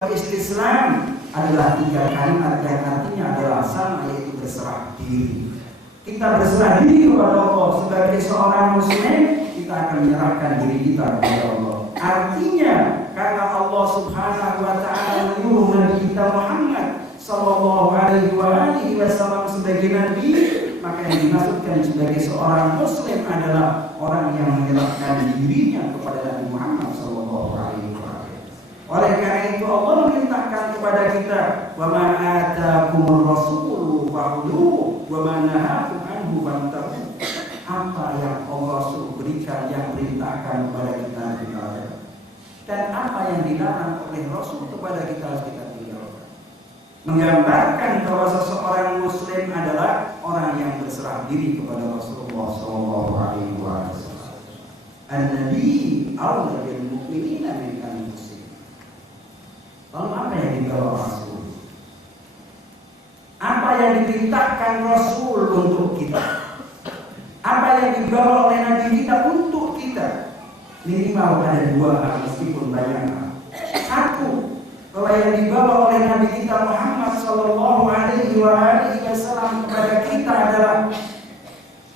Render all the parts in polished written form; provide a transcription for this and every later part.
Istislam adalah 3 kalimat yang artinya adalah sama, yaitu berserah diri. Kita berserah diri kepada Allah sebagai seorang muslim, kita akan menyerahkan diri kita kepada Allah. Artinya karena Allah Subhanahu wa taala menyuruh Nabi kita Muhammad sallallahu alaihi wasallam sebagai nabi, maka yang dimaksudkan sebagai seorang muslim adalah orang yang menyerahkan dirinya kepada Nabi Muhammad sallallahu alaihi wasallam. Oleh karena itu Allah memerintahkan kepada kita, wa ma atakumur rasulu fakhudhuhu wa ma nahakum anhu fantahu. Apa yang Allah Rasul berikan, yang perintahkan kepada kita tinggalkan, dan apa yang dilarang oleh Rasul kepada kita harus kita tinggalkan. Menggambarkan bahwa seseorang muslim adalah orang yang berserah diri kepada Rasulullah sallallahu alaihi wasallam. An-nabi awla bil mu'minina min anfusihim. Lalu apa yang dibawa Rasul? Apa yang diperintahkan Rasul untuk kita? Apa yang dibawa oleh Nabi kita untuk kita? Minimal ada 2 hal, meskipun banyak hal. 1, bahwa yang dibawa oleh Nabi kita Muhammad sallallahu alaihi wasallam kepada kita adalah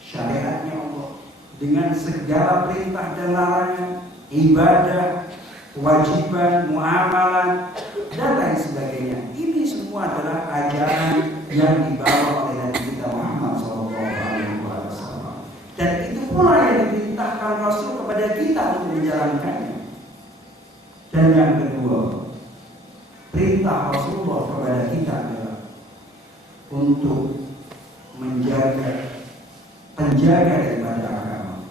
syariatnya Allah dengan segala perintah dan larangan, ibadah, kewajiban, muamalah, dan lain sebagainya. Ini semua adalah ajaran yang dibawa oleh Nabi kita Muhammad sallallahu alaihi wasallam. Dan itu pula yang diperintahkan Rasul kepada kita untuk menjalankannya. Dan yang kedua, perintah Rasulullah kepada kita adalah untuk penjaga daripada agama.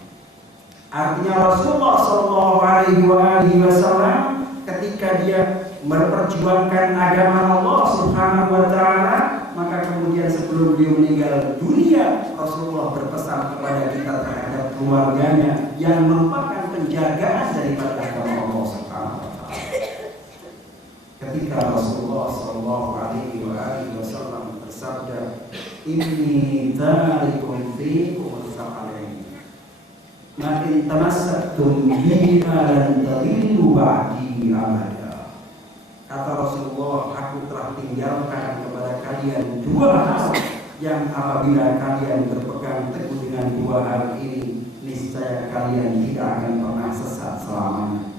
Artinya Rasulullah sallallahu alaihi wasallam ketika dia memperjuangkan agama Allah Subhanahu wa taala, maka kemudian sebelum dia meninggal dunia, Rasulullah berpesan kepada kita terhadap keluarganya yang merupakan penjagaan daripada agama Allah Subhanahu wa taala. Ketika Rasulullah sallallahu alaihi wasallam bersabda, "Inni tarikum fiikum al-thaqalain. Ma in tamassaktum bihima lan tadillu ba'di abada." Kata Rasulullah, aku telah tinggalkan kepada kalian 2 hal yang apabila kalian berpegang teguh dengan 2 hal ini, niscaya kalian tidak akan pernah sesat selamanya.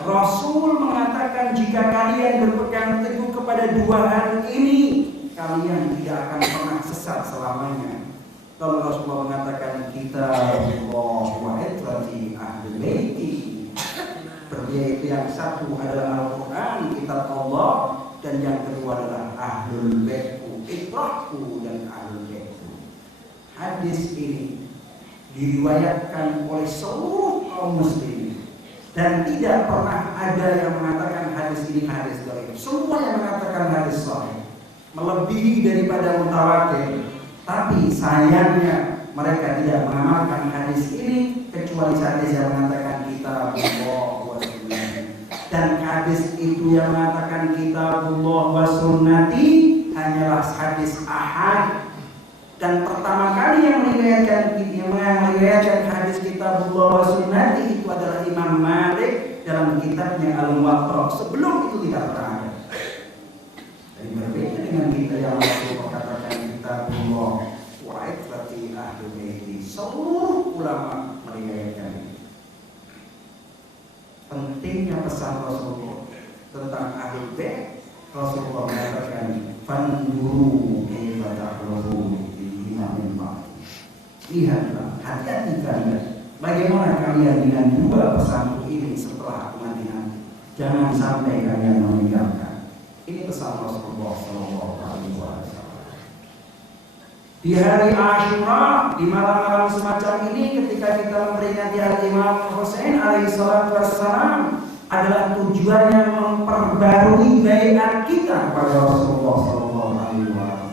Rasul mengatakan jika kalian berpegang teguh kepada 2 hal ini, kalian tidak akan pernah sesat selamanya. Lalu Rasulullah mengatakan, kitabullah wa itrati ahli baiti. Yaitu yang satu adalah Al-Quran, kitab Allah, dan yang kedua adalah ahlul baitku, itrahku dan ahlul baitku. Hadis ini diriwayatkan oleh seluruh kaum muslimin dan tidak pernah ada yang mengatakan hadis ini hadis dhaif. Semua yang mengatakan hadis sahih, melebihi daripada mutawatir. Tapi sayangnya mereka tidak mengamalkan hadis ini kecuali hadis yang mengatakan kitabullah wa sunnati. Dan hadis itu yang mengatakan kitabullah wa sunnati hanyalah hadis ahad. Dan pertama kali yang meriwayatkan hadis kitabullah wa sunnati itu adalah Imam Malik dalam kitabnya Al-Muwatta. Sebelum itu tidak pernah ada. Jadi berbeda dengan kita yang Rasulullah katakan kitabullah wa itrati ahli baiti. Seluruh ulama meriwayatkan ini. Pentingnya pesan Rasulullah tentang ahli bait. Rasulullah mengatakan fanduru kaifa ta'lamu bi imamin ba'd. Lihatlah, hati-hati kalian bagaimana kalian dengan 2 pesan ini setelah aku mati nanti. Jangan sampai kalian meninggalkan. Ini pesan Rasulullah sallallahu alaihi wasallam. Di hari Asyura, di malam-malam semacam ini, ketika kita memperingati hari Imam Husain alaihi salatu wassalam, adalah tujuannya memperbarui baiat kita kepada Rasulullah sallallahu alaihi wasallam.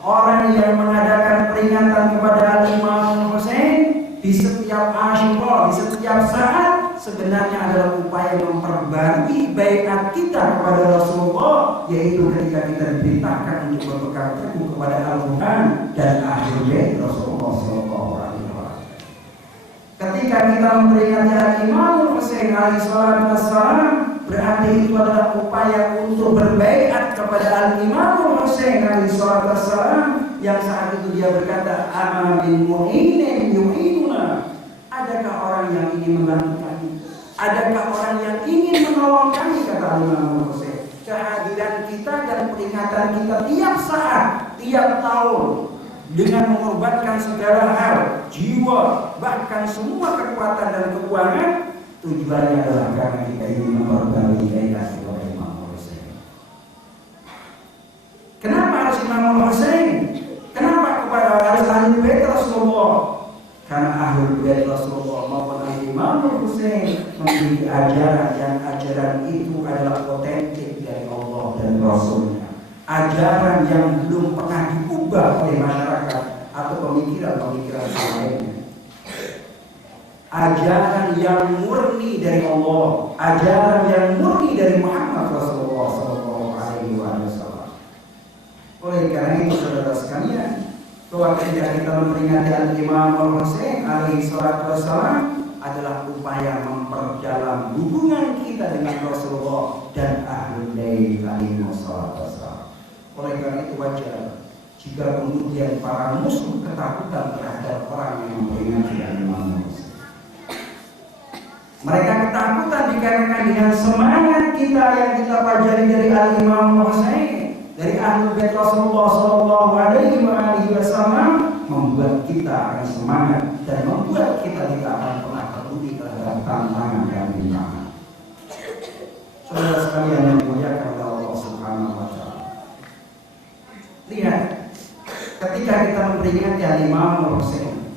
Orang yang mengadakan peringatan kepada Imam Husain di setiap Asyura, di setiap saat, sebenarnya adalah upaya memperbarui baiat kita kepada Rasulullah, yaitu ketika kita diperintahkan untuk berpegang teguh kepada Al-Quran dan ahli bait Rasulullah sallallahu alaihi wasallam. Ketika kita memperingati hari Imam Husain alaihi wassalam, berarti itu adalah upaya untuk berbaiat kepada Al-Imam Husain alaihi salatu wassalam, yang saat itu dia berkata, "Ama min mu'inin yu'inuna." Adakah orang yang ingin membantu kami? Adakah orang yang ingin menolong kami, kata Al-Imam Husain. Kehadiran kita dan peringatan kita tiap saat, tiap tahun, dengan mengorbankan segala hal, jiwa, bahkan semua kekuatan dan keuangan, tujuannya adalah karena kita ingin memperbarui gairah kepada Imam Husain. Kenapa harus Imam Husain? Kenapa kepada harus ahli bait Rasulullah? Karena ahli bait Rasulullah maupun Imam Husain memiliki ajaran, yang ajaran itu adalah otentik dari Allah dan Rasulnya. Ajaran yang belum pernah diubah oleh masyarakat atau pemikiran-pemikiran lainnya. Ajaran yang murni dari Allah, ajaran yang murni dari Muhammad Rasulullah SAW. Oleh karena itu, saudara sekalian, bahwa ketika kita memperingati Al-Imam Husain alaihi salatu wassalam adalah upaya memperdalam hubungan kita dengan Rasulullah dan Ahlul Bait alaihi salatu wassalam. Oleh karena itu wajar jika kemudian para musuh ketakutan terhadap orang yang memperingati Al-Imam Husain. Mereka ketakutan dikarenakan dengan semangat kita yang kita pelajari dari Al-Imam Husain, dari Ahlul Bait Rasulullah sallallahu alaihi wasallam, membuat kita akan semangat dan membuat kita tidak akan pernah peduli terhadap tantangan dan rintangan. Saudara sekalian yang dimuliakan oleh Allah Subhanahu wa taala. Lihat, ketika kita memperingati Al-Imam Husain,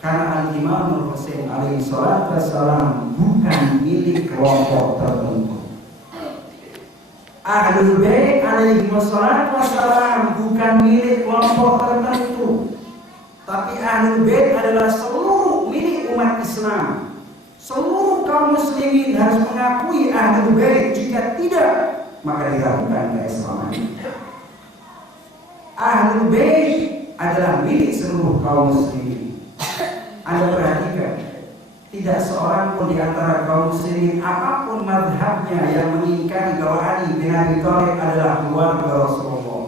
karena Al-Imam Husain alaihi salatu wassalam bukan milik kelompok tertentu. Ahlul Bait alaihi salatu wassalam bukan milik kelompok tertentu, tapi Ahlul Bait adalah seluruh milik umat Islam. Seluruh kaum muslimin harus mengakui Ahlul Bait. Jika tidak, maka diragukan keislaman. Ahlul Bait adalah milik seluruh kaum muslimin. Anda perhatikan, tidak seorang pun di antara kaum muslimin apapun mazhabnya yang mengingkari bahwa Ali bin Abi Thalib adalah keluarga Rasulullah,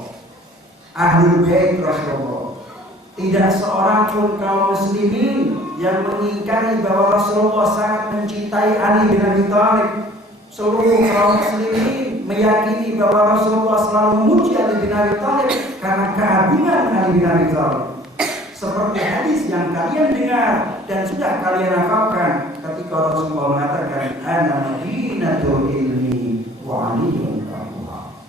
Ahlul Bait Rasulullah. Tidak seorang pun kaum muslimin yang mengingkari bahwa Rasulullah sangat mencintai Ali bin Abi Thalib. Seluruh kaum muslimin meyakini bahwa Rasulullah selalu memuji Ali bin Abi Thalib karena keagungan Ali bin Abi Thalib. Seperti hadis yang kalian dengar dan sudah kalian hafalkan ketika Rasulullah mengatakan, "Ana madinatul ilmi wa aliyun babuha."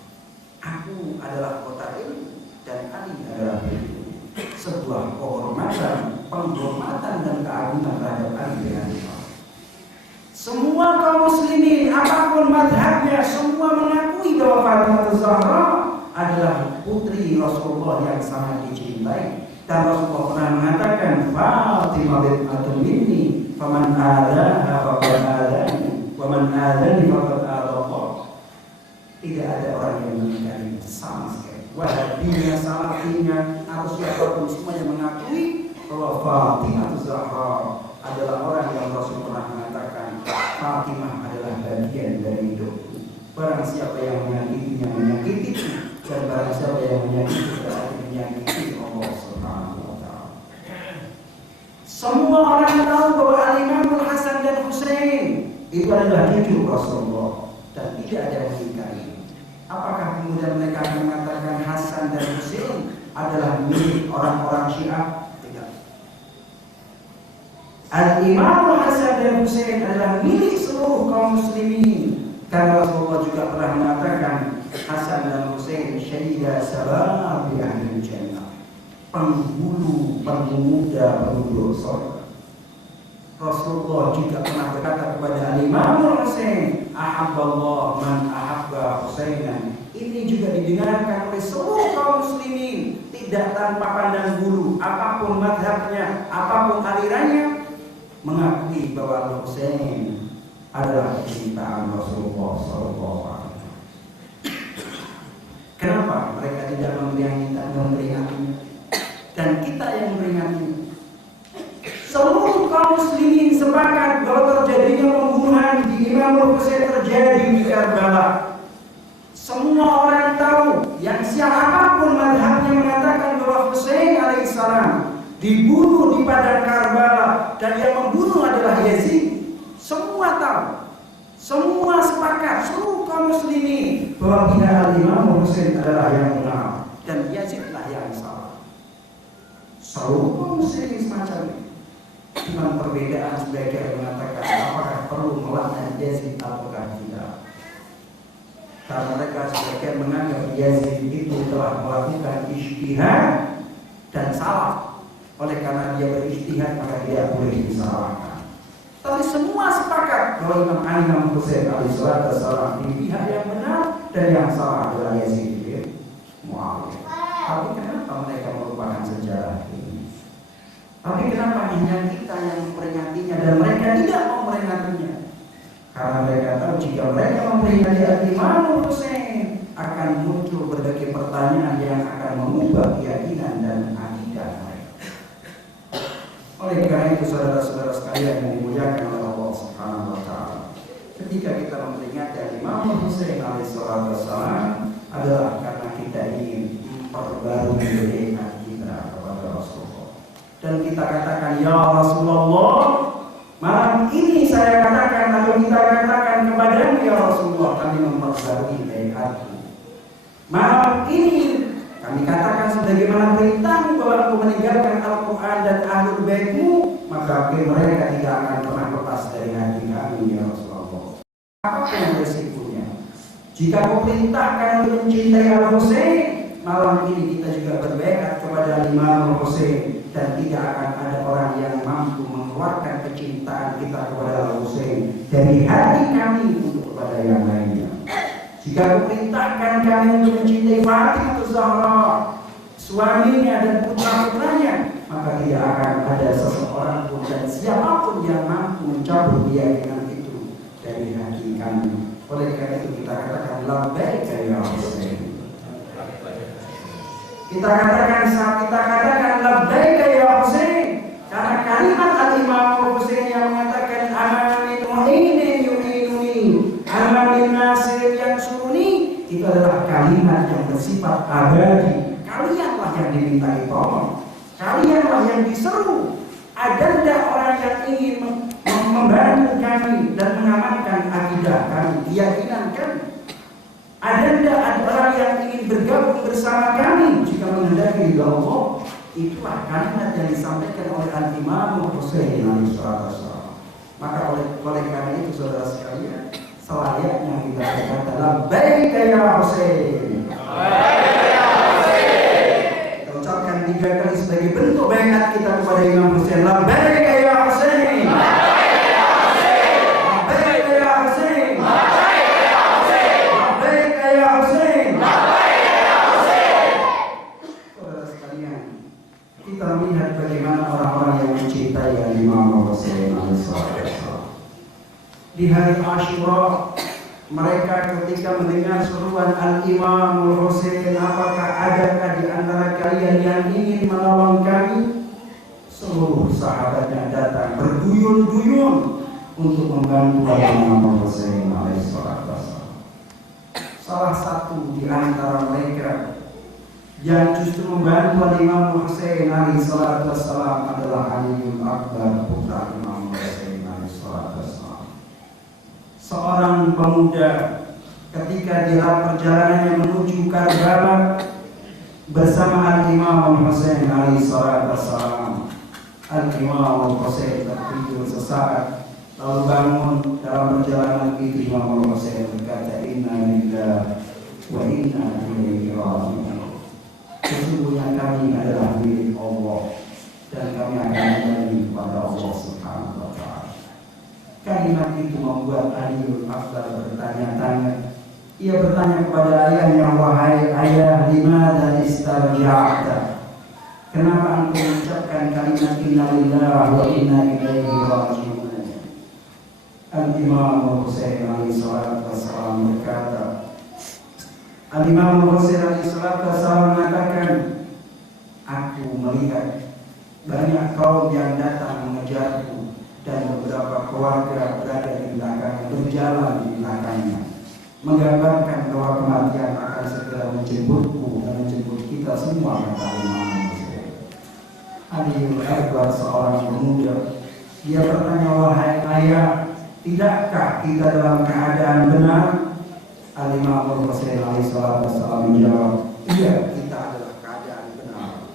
Aku adalah kota ilmu dan Ali adalah ilmu. Sebuah penghormatan dan keagungan terhadap Ali bin Abi Thalib. Semua kaum muslimin apapun mazhabnya, semua mengakui bahwa Fatimah Zahra adalah putri Rasulullah yang sangat dicintai. Dan Rasulullah pernah mengatakan, "Fatimah bintu minni, faman adaha faqad adani, wa man adani faqad adallah." Tidak ada orang yang mengingkari sama sekali. Wahabinya, salafinya, atau siapapun semuanya mengakui bahwa Fatimah Zahra adalah orang yang Rasul pernah mengatakan, Fatimah adalah bagian dari hidupku. Barang siapa yang menyakitinya menyakitiku, dan barang siapa yang menyakiti berarti menyakiti Allah Subhanahu wa taala. Semua orang tahu bahwa Al-Imam Hasan dan Husain itu adalah cucu Rasulullah dan tidak ada yang mengingkari. Apakah kemudian mereka akan mengatakan Hasan dan Husain adalah milik orang-orang Syiah? Tidak. Al-Imam Hasan dan Husain adalah milik seluruh kaum muslimin. Karena Rasulullah juga pernah mengatakan Hasan dan Husain syahida sababi ahli jannah, penghulu, pemuda penduduk surga. Rasulullah juga pernah berkata kepada Al-Imam Husain, ahabballah man ahabba Husainan. Ini juga didengarkan oleh seluruh kaum muslimin, tidak tanpa pandang bulu, apapun mazhabnya, apapun alirannya, mengakui bahwa Husain adalah kecintaan Rasulullah SAW. Kenapa mereka tidak memperingatinya? Dan kita yang memperingatinya. Seluruh kaum muslimin sepakat bahwa terjadinya pembunuhan di Imam Husain terjadi terjadi di Karbala. Semua orang tahu, yang siapapun madhabnya mengatakan bahwa Husain alaihissalam dibunuh di padang Karbala dan yang membunuh adalah Yazid. Semua tahu, semua sepakat, seluruh kaum muslimin bahwa Imam Husain adalah yang benar dan Yazidlah yang salah. Seluruh kaum muslimin semacam ini. Cuma perbedaan sebagian mengatakan apakah perlu melaknat Yazid ataukah tidak. Karena mereka sebagian menganggap Yazid itu telah melakukan ijtihad dan salah. Oleh karena dia berijtihad maka dia boleh disalahkan. Tapi semua sepakat bahwa Imam Husain alaihissalam di pihak yang benar dan yang salah adalah Yazid bin Muawiyah. Tapi kenapa mereka melupakan sejarah ini? Tapi kenapa hanya kita yang memperingatinya dan mereka tidak memperingatinya? Karena mereka tahu jika mereka memperingati Imam Husain akan muncul berbagai pertanyaan yang akan mengubah keyakinan dan akidah mereka. Oleh karena itu saudara-saudara sekalian yang dimuliakan oleh Allah Subhanahu wa taala, ketika kita memperingati Imam Husain alaihissalam adalah karena kita ingin memperbarui iman kita kepada Rasulullah. Dan kita katakan, ya Rasulullah, malam ini saya katakan atau kita katakan kepadamu ya Rasulullah, kami memperbarui baiatku. Malam ini kami katakan sebagaimana perintahmu bahwa aku meninggalkan Al-Quran dan Ahlul Baitmu, maka mereka tidak akan pernah lepas dari hati kami ya Rasulullah. Apa yang resikonya? Jika kau perintahkan untuk mencintai Al-Husain, malam ini kita juga berbaiat kepada Imam Husain dan tidak akan ada orang yang mampu mengeluarkan kecintaan kita kepada Al-Husain dari hati kami untuk kepada yang lainnya. Jika kau perintahkan kami untuk mencintai Fatimah Zahra, suaminya dan putra-putranya, maka tidak akan ada seseorang pun dan siapapun yang mampu mencabut keyakinan itu dari hati kami. Oleh karena itu kita katakan labbaik ya Husain. Kita katakan labbaik ya Husain karena kalimat Al-Imam Husain yang mengatakan amamin mu'inin yu'inuni amamin nasir yang suruni, itu adalah kalimat yang bersifat abadi. Kalianlah yang dimintai tolong, kalianlah yang diseru. Ada tidak orang yang ingin membantu kami dan mengamankan akidah kami, keyakinan kami? Ada tidak ada orang yang ingin bergabung bersama kami jika menghendaki ridha Allah? Itulah kalimat yang disampaikan oleh Imam Husain alaihissalam. Maka oleh karena itu saudara sekalian, selayaknya kita berkata labbaik ya Husain. Kita ucapkan 3 kali sebagai bentuk baiat kita kepada Imam Husain. Labbaik ya Husain. Kita melihat bagaimana orang-orang yang mencintai Imam Husain alaihissalam. Di hari Asyura, mereka ketika mendengar seruan Al-Imam Husain, apakah adakah di antara kalian yang ingin menolong kami? Seluruh sahabatnya datang berduyun-duyun untuk membantu Imam Husain alaihissalam. Salah satu di antara mereka yang justru membantu Imam Husain alaihissalam adalah Aliul Akbar, putra Imam Husain alaihissalam. Seorang pemuda ketika di dalam perjalanannya menuju Karbala bersama Imam Husain alaihissalam. Imam Husain tertidur sesaat lalu bangun. Dalam perjalanan itu Imam Husain berkata, inna lillahi wa inna ilaihi raji'un. Sesungguhnya kami adalah milik Allah dan kami akan kembali kepada Allah Subhanahu wa taala. Kalimat itu membuat Aliul Akbar bertanya-tanya. Ia bertanya kepada ayahnya, wahai ayah, limadza istarja'ta? Kenapa engkau mengucapkan kalimat inna lillahi wa inna ilaihi raji'un? Al-Imam Husain alaihissalam berkata, Al-Imam Husain alaihissalam mengatakan, aku melihat banyak kaum yang datang mengejarku dan beberapa keluarga berada di belakangnya, berjalan di belakangnya, menggambarkan bahwa kematian akan segera menjemputku dan menjemput kita semua, kata Imam Hussein. Aliul Akbar seorang pemuda, dia bertanya, wahai ayah, tidakkah kita dalam keadaan benar? Al-Imam Hussein alaihissalam menjawab, iya, kita adalah keadaan benar.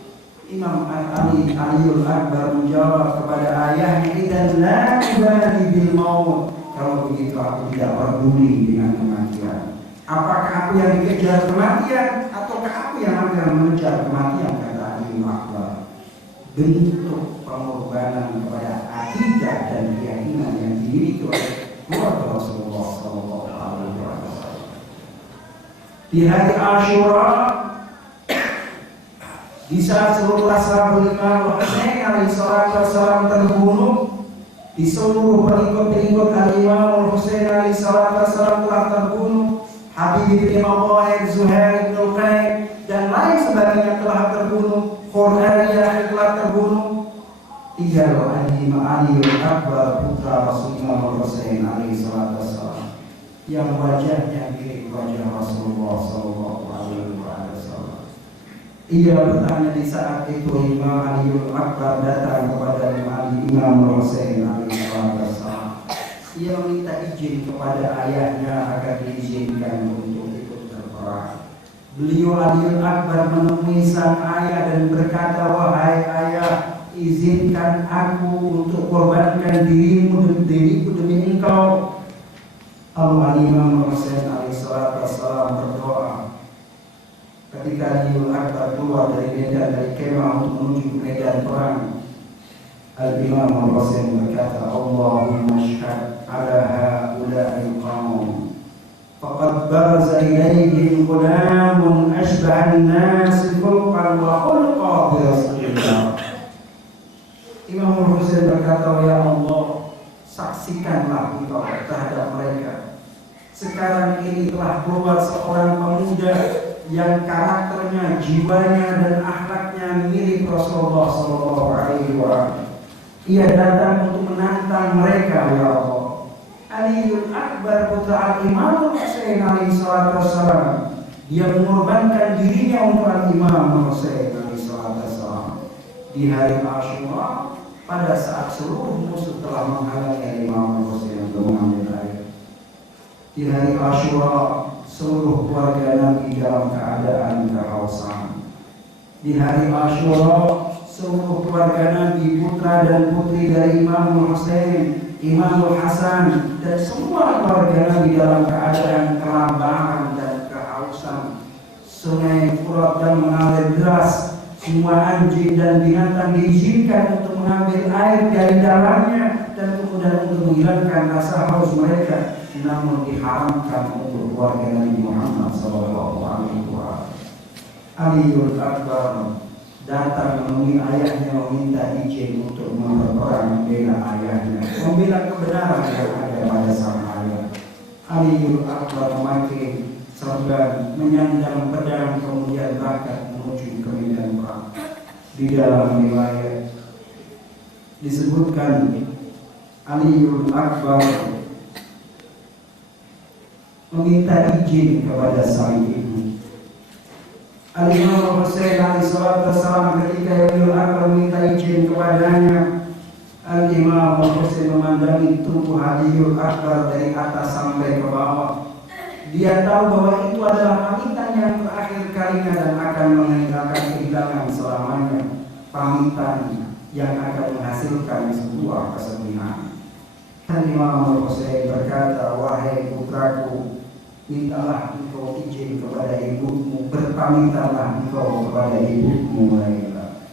Imam Aliul Akbar menjawab kepada ayahnya, idzan la ubali bil maut. Kalau begitu aku tidak peduli dengan kematian. Apakah aku yang dikejar kematian ataukah aku yang akan mengejar kematian, kata Aliul Akbar. Bentuk pengorbanan kepada akidah dan keyakinan yang dimiliki oleh keluarga Rasulullah SAW. Di hari Asyura, di saat seluruh ashabul Imam Hussein alaihissalam terbunuh, di seluruh pengikut-pengikut Al-Imam Hussein alaihissalam telah terbunuh, Habib bin Mawahid, Zuhair bin Qayyim dan lain sebagainya telah terbunuh, Khurariyah telah terbunuh. Tinggal Aliul Akbar putra Rasulullah Hussein alaihissalam yang wajahnya mirip wajah Rasulullah SAW. Ia bertanya di saat itu, Imam Aliul Akbar datang kepada Imam Hussein alaihissalam. Ia meminta izin kepada ayahnya agar diizinkan untuk ikut berperang. Beliau Aliul Akbar menemui sang ayah dan berkata, wahai ayah, izinkan aku untuk korbankan dirimu dan diriku demi engkau. Al-Imam Hussein alaihissalam berdoa. Ketika Aliul Akbar keluar dari medan, dari kemah untuk menuju ke medan perang, Al-Imam Hussein berkata, Allahumma syhad ala haula'il qaum faqad barza ilaihim ghulamun ashbahan nas khulqan wa khulqa bi Rasulillah. Imam Hussein berkata, ya Allah, saksikanlah engkau terhadap mereka. Sekarang ini telah keluar seorang pemuda yang karakternya, jiwanya dan akhlaknya mirip Rasulullah SAW. Ia datang untuk menantang mereka, ya Allah. Aliul Akbar putra Al-Imam Hussein alaihissalam, dia mengorbankan dirinya untuk Al-Imam Hussein alaihissalam. Di hari Asyura, pada saat seluruh musuh telah menghalangi Al-Imam Hussein untuk mengambil air. Di hari Asyura, seluruh keluarga Nabi dalam keadaan kehausan. Di hari Asyura, seluruh keluarga Nabi, putra dan putri dari Imam Hussein, Imam Hasan, dan semua keluarga Nabi dalam keadaan kelaparan dan kehausan. Sungai Furat dan mengalir deras. Semua anjing dan binatang diizinkan untuk mengambil air dari dalamnya dan kemudian untuk menghilangkan rasa haus mereka. Namun diharamkan untuk keluarga Nabi Muhammad SAW. Aliul Akbar datang menemui ayahnya meminta izin untuk berperang membela ayahnya, membela kebenaran yang ada pada sang ayah. Aliul Akbar memakai serban, menyandang pedang, kemudian berangkat menuju ke medan perang. Di dalam riwayat disebutkan Aliul Akbar meminta izin kepada sang ibu. Al-Imam Hussein alaihissalam ketika Aliul Akbar meminta izin kepadanya, Al-Imam Hussein memandangi tubuh Aliul Akbar dari atas sampai ke bawah. Dia tahu bahwa itu adalah pamitan yang terakhir kalinya dan akan meninggalkan kehilangan selamanya. Pamitan yang akan menghasilkan sebuah kesedihan. Al-Imam Hussein berkata, wahai putraku, mintalah engkau izin kepada ibumu, berpamintanlah engkau kepada ibumu Laila.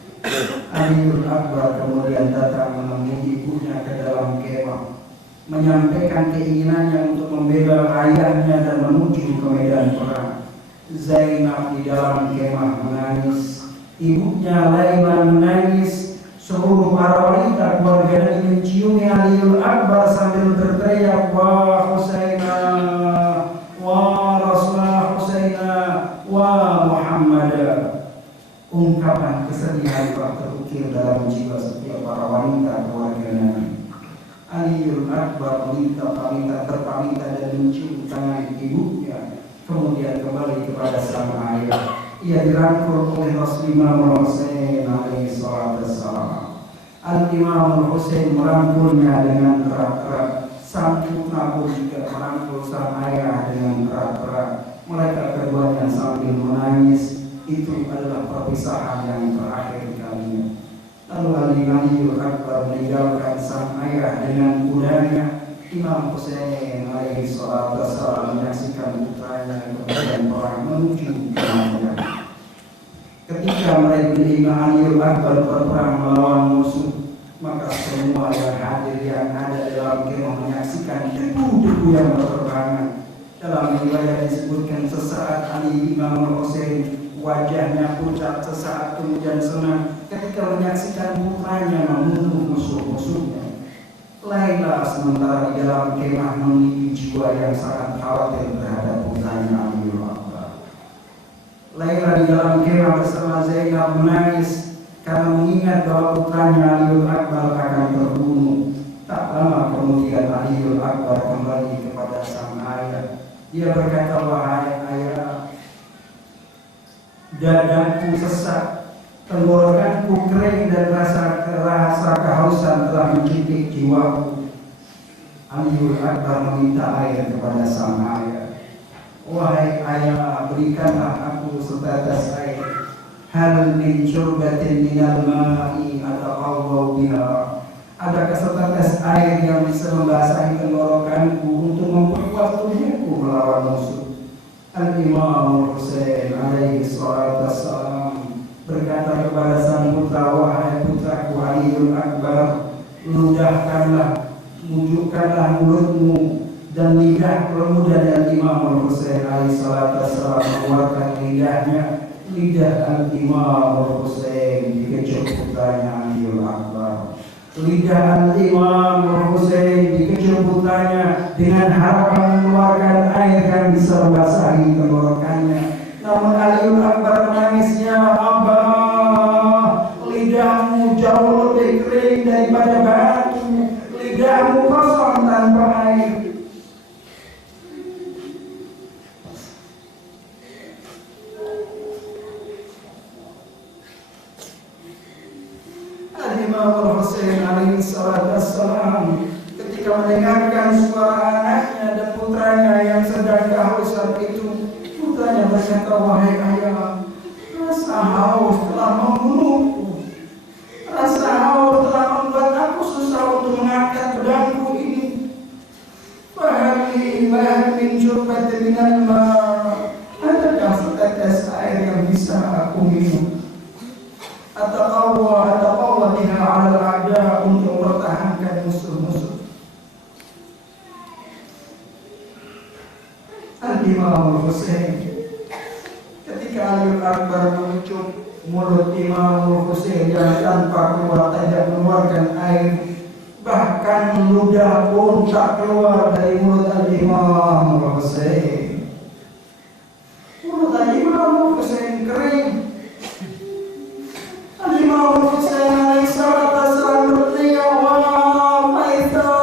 Aliul Akbar kemudian datang menemui ibunya ke dalam kemah, menyampaikan keinginannya untuk membela ayahnya dan menuju ke medan perang. Zainab di dalam kemah menangis, ibunya Laila menangis. Seluruh para wanita keluarga Nabi menciumi Aliul Akbar sambil berteriak, wa Husainah, wa Rasulullah Husainah, wa Muhammad. Ungkapan kesedihan telah terukir dalam jiwa setiap para wanita keluarga Nabi. Aliul Akbar berpamitan dan mencium tangan ibunya, kemudian kembali kepada sang ayah. Ia dirangkul oleh Rasulullah Husain alaihi salatu wassalam. Al-Imam Husain merangkulnya dengan erat-erat. Sang putra pun juga merangkul sang ayah dengan erat-erat. Mereka keduanya sambil menangis. Itu adalah perpisahan yang terakhir kalinya. Lalu Aliul Akbar meninggalkan sang ayah dengan kudanya. Imam Husain alaihi salatu wassalam menyaksikan putranya kemudian perang menuju ke Madinah. Ketika mereka Aliul Akbar berperang melawan musuh, maka semua yang hadir yang ada dalam kemah menyaksikan debu-debu yang berterbangan. Dalam riwayat disebutkan sesaat Imam Husain wajahnya pucat, sesaat kemudian senang ketika menyaksikan putranya membunuh musuh-musuhnya. Laila sementara di dalam kemah memiliki jiwa yang sangat khawatir terhadap putranya Aliul Akbar. Laila di dalam kemah bersama Zainab menangis karena mengingat bahwa putranya Aliul Akbar akan terbunuh. Tak lama kemudian Aliul Akbar kembali kepada sang ayah. Dia berkata, "Wahai ayah, dadaku sesak, tenggorokanku kering dan rasa kehausan telah mencipik jiwaku." Aliul Akbar meminta air kepada sang ayah. "Wahai ayah, berikanlah aku setetes air. Hal min syurbatin minal ma'i ataqawwaw biha." Adakah setetes air yang bisa membasahi tenggorokanku untuk memperkuat tubuhku melawan musuh? Al-Imam Husain alaihi salatu wassalam berkata kepada sang putra, "Wahai putraku Aliul Akbar, mundurkanlah mulutmu dan lidah." Kemudian Al-Imam Husain alaihi salatu wassalam mengeluarkan lidahnya. Lidah Al-Imam Husain dikecup putranya Aliul Akbar. Lidah Al-Imam Husain dikecup putranya dengan harapan mengeluarkan air yang bisa membasahi tenggorokannya. Namun Aliul Akbar menangis, "Ya Abah, lidahmu jauh lebih kering daripada batu. Lidahmu kosong tanpa air." Imam Husain alaihi salatu wassalam ketika mendengarkan suara anaknya dan putranya yang sedang kehausan itu, putranya berkata, "Wahai ayah, rasa haus telah membunuhku. Rasa haus telah membuat aku susah untuk mengangkat pedangku ini. Fahami ilah min syurbatin minal ma'." Adakah setetes air yang bisa aku minum? Ataqawwa biha 'alal a'da, untuk mempertahankan musuh-musuh. Al-Imam Husain ketika Aliul Akbar mengucup mulut Imam Husain yang tanpa keluar, tidak mengeluarkan air, bahkan ludah pun tak keluar dari mulut Al-Imam Husain. Mulut Al-Imam Husain kering. Al-Imam Husain alaihi salatu wassalam berteriak, "Wah Maitha,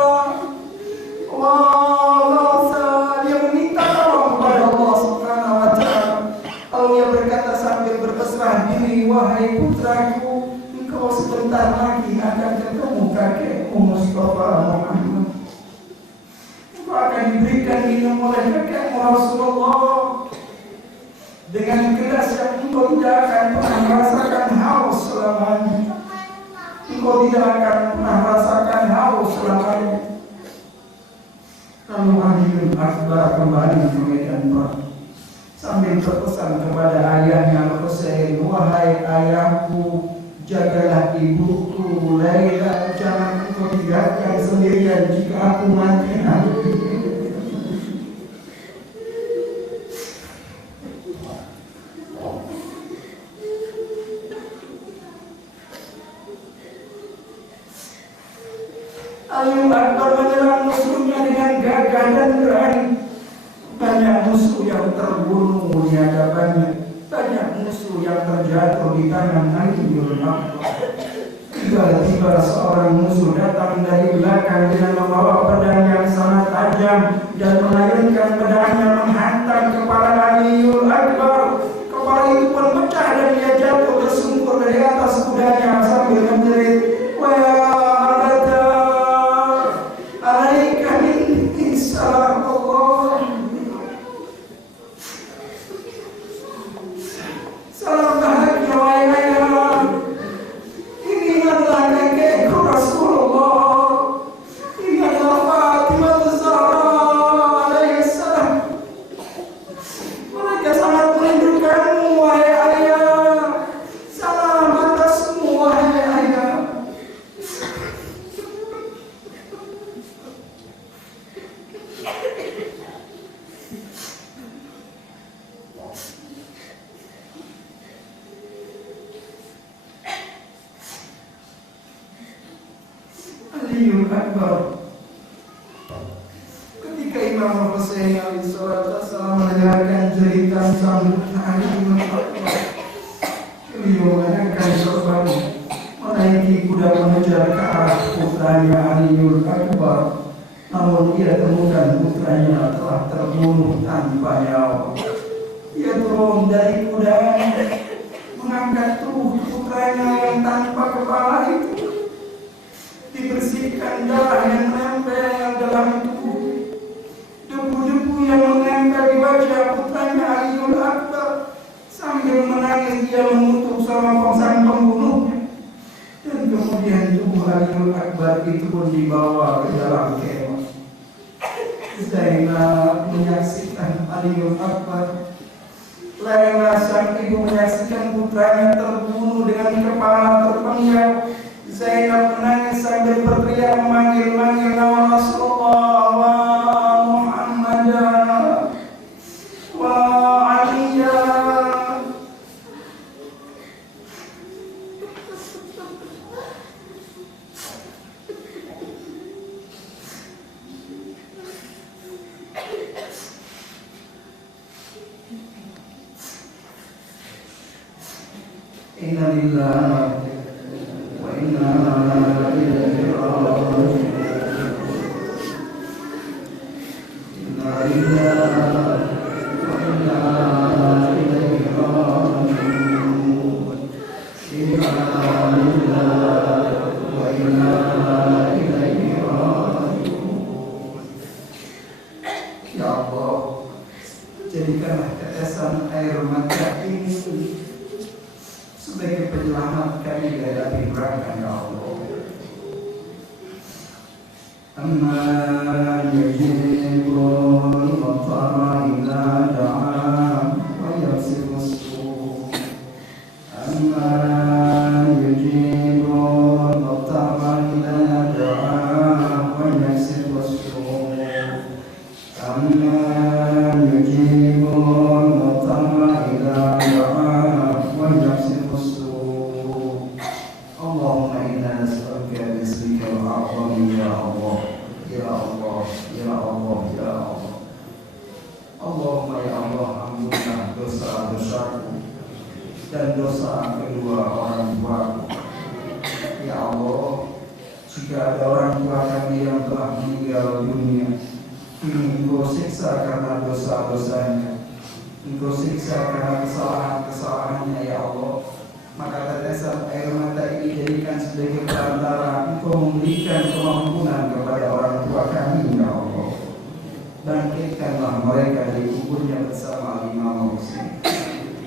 wah Ghatha." Dia meminta tolong kepada Allah Subhanahu wa ta'ala. Lalu dia berkata sambil berpasrah diri, "Wahai putraku, engkau sebentar lagi akan ketemu kakekmu Mustafa Muhammad. Engkau akan diberikan minum oleh kakekmu Rasulullah dengan gelas yang engkau tidak akan pernah merasakan haus selamanya. Engkau tidak akan pernah merasakan haus selamanya." Lalu Aliul Akbar kembali ke medan perang sambil berpesan kepada ayahnya Husain, "Wahai ayahku, jagalah ibuku Laila, jangan engkau tinggalkan sendirian jika aku mati nanti." Aliul Akbar menyerang musuhnya dengan gagah dan berani. Banyak musuh yang terbunuh di hadapannya, banyak musuh yang terjatuh di tangan Aliul Akbar. tiba-tiba seorang musuh datang dari belakang dengan membawa pedang yang sangat tajam dan mengayunkan pedangnya menghantam kepala Aliul Akbar. Kepala itu pun pecah dan dia jatuh tersungkur dari atas kudanya sambil menjerit, "Wa abada alaika minni salam Allah." Salam bahagia wahai ayah. Ini adalah kakekku Rasulullah. Ini adalah Fatimah Zahra alaihissalam. Mereka sangat merindukanmu wahai ayah. Salam atasmu wahai ayah. Aliul Akbar. Ketika Imam Hussein alaihissalam mendengarkan cerita sang Aliul Akbar, beliau mengangkat sorban, menaiki kuda mengejar ke arah putranya Aliul Akbar. Namun ia temukan putranya telah terbunuh tanpa nyawa. Ia turun dari kudanya, mengangkat tubuh putranya yang tanpa kepala itu, dibersihkan darah yang menempel dalam tubuh, debu-debu yang menempel di wajah putranya Aliul Akbar. Sambil menangis dia mengutuk sama sang pembunuhnya, dan kemudian tubuh Aliul Akbar itu pun dibawa ke dalam kemah. Zainab menyaksikan Aliul Akbar. Laila sang ibu menyaksikan putranya terbunuh dengan kepala terpenggal. Zainab menangis sambil berteriak memanggil-manggil nama Rasulullah, wa Muhammad wa Aliyah. Inna lillahi wa inna ilaihi raji'un. Inna lillahi wa inna ilaihi raji'un. Inna lillahi wa inna ilaihi raji'un. Ya Allah, jadikanlah tetesan air mata ini sebagai penyelamat kami dari api neraka, ya Allah. Amman yajibul mutara ila da'a wa yasifu as-su'. Amman yajibul mutara ila da'a wa yasifu as-su'. Amman yajibul mutara ila da'a wa yasifu as-su'. Allahumma inna nas'aluka bismika al-'azam ya Allah, ya Allah, ya Allah, ya Allah. Allahumma ya Allah, ampunlah dosa-dosaku dan dosa kedua orang tuaku. Ya Allah, jika ada orang tua kami yang telah meninggal dunia, Engkau siksa karena dosa-dosanya, Engkau siksa karena kesalahan-kesalahannya, ya Allah. Maka tetesan air mata ini jadikan sebagai perantara Engkau memberikan kemampuan kepada orang tua kami, ya Allah. Bangkitkanlah mereka dari kuburnya bersama Imam Hussein,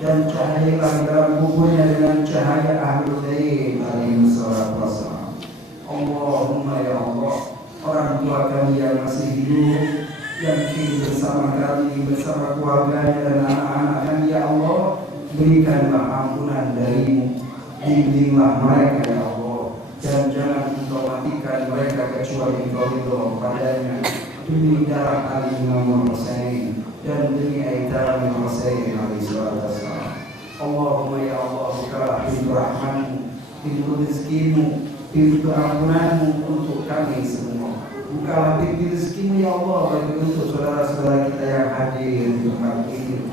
dan cahayailah dalam kuburnya dengan cahaya Ahlul Bait alaihi salatu wassalam. Allahumma ya Allah, orang tua kami yang masih hidup, yang kini bersama kami, bersama keluarganya dan anak-anak kami, ya Allah, berikanlah ampunan darimu, bimbinglah mereka, ya Allah, dan jangan Engkau matikan mereka kecuali Engkau ridho padanya, demi darah Ali Imam Hussein dan demi aitan Hussein alaihi salatu wassalam. Allahumma ya Allah, bukalah pintu rahmatmu, pintu rezekimu, pintu ampunanmu untuk kami semua. Bukalah pintu rezekimu ya Allah bagi untuk saudara-saudara kita yang hadir di tempat ini,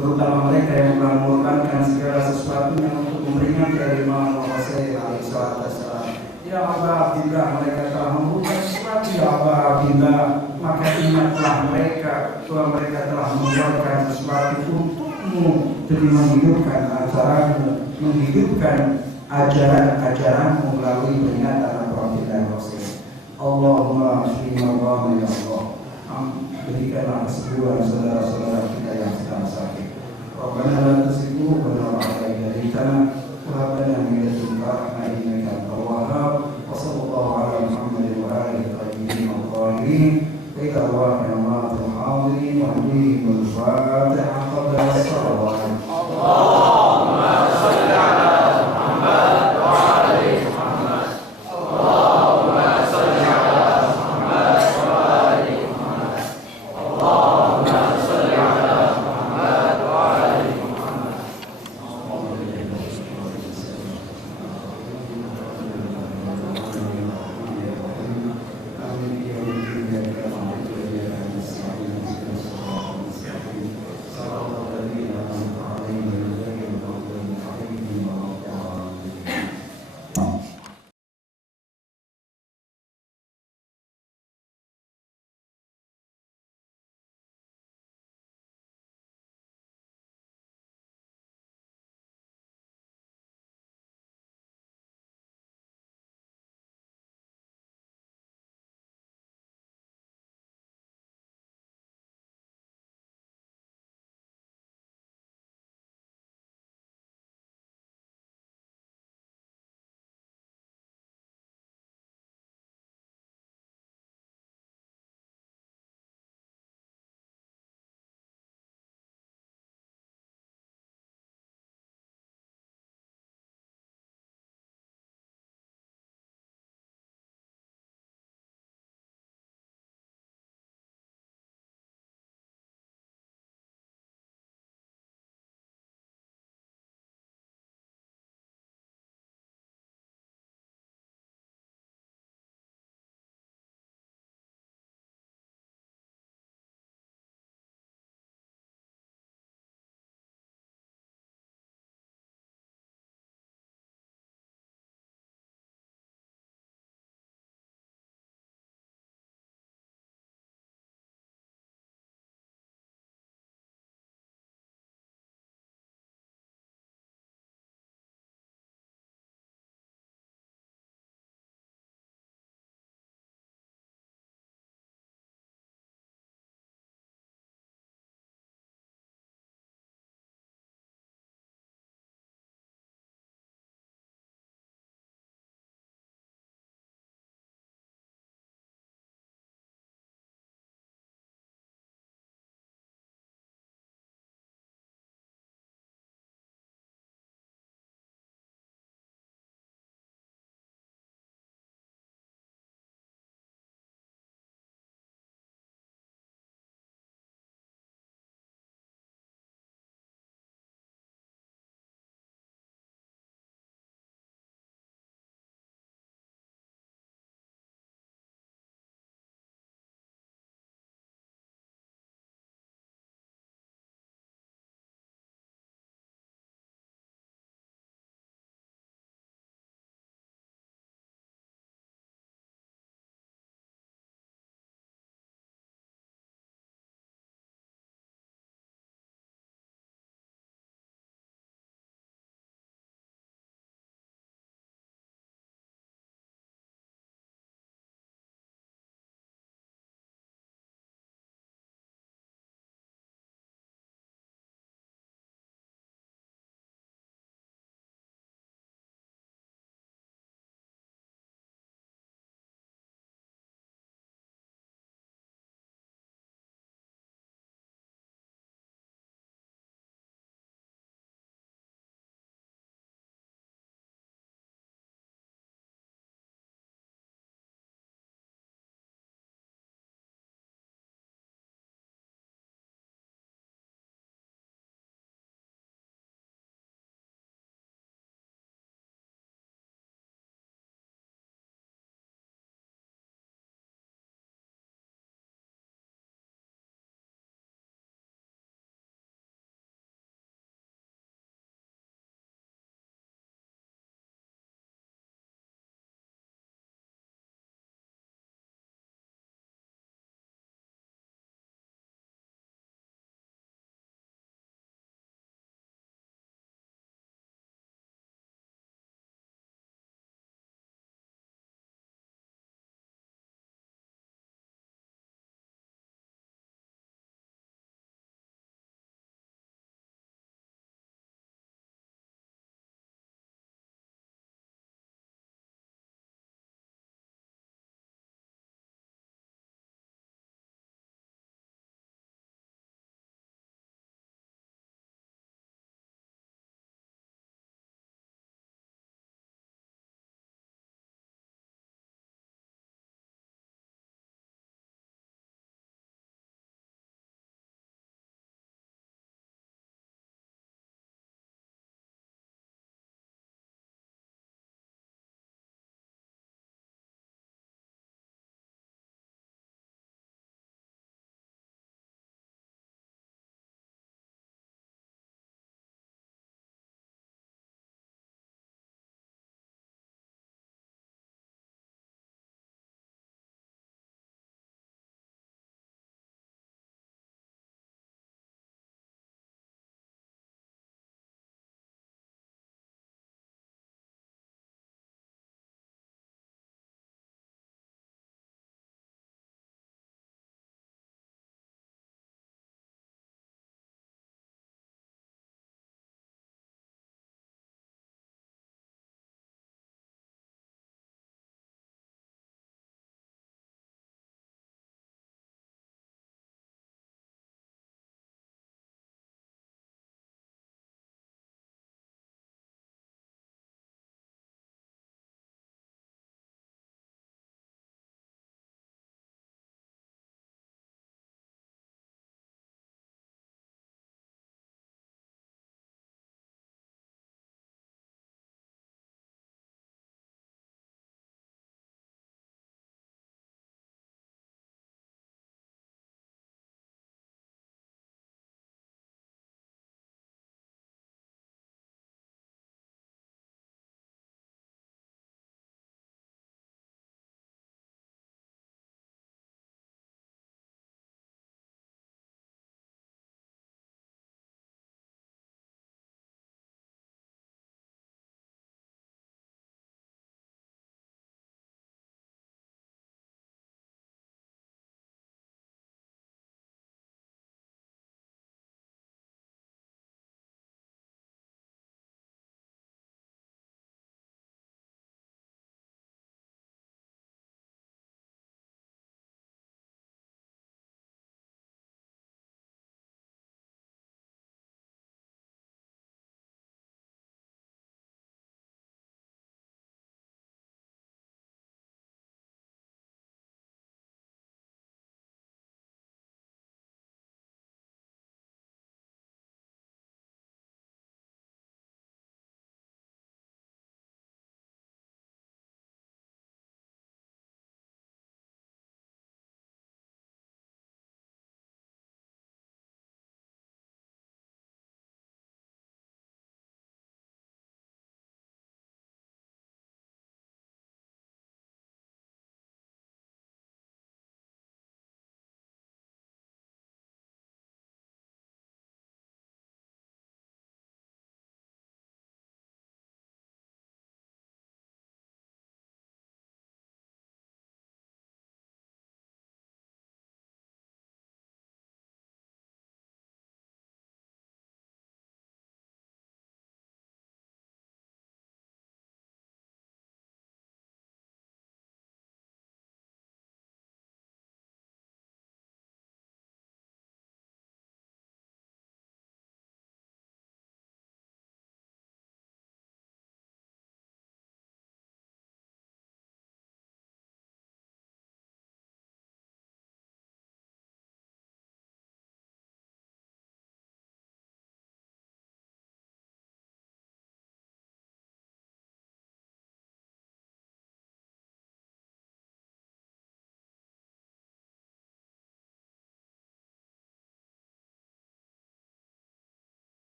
terutama mereka yang telah mengorbankan segala sesuatunya untuk memberikan dari Imam Hussein alaihissalam. Ya Allah, bila mereka telah membuka sesuatu, ya Allah, bila maka ingatlah mereka bahwa mereka telah membuatkan sesuatu untukmu demi menghidupkan ajaranmu, menghidupkan ajaran-ajaranmu melalui peringatan Rasulullah Hussein. Allahumma shfi Allah ya Allah. Berikanlah kesembuhan saudara-saudara kita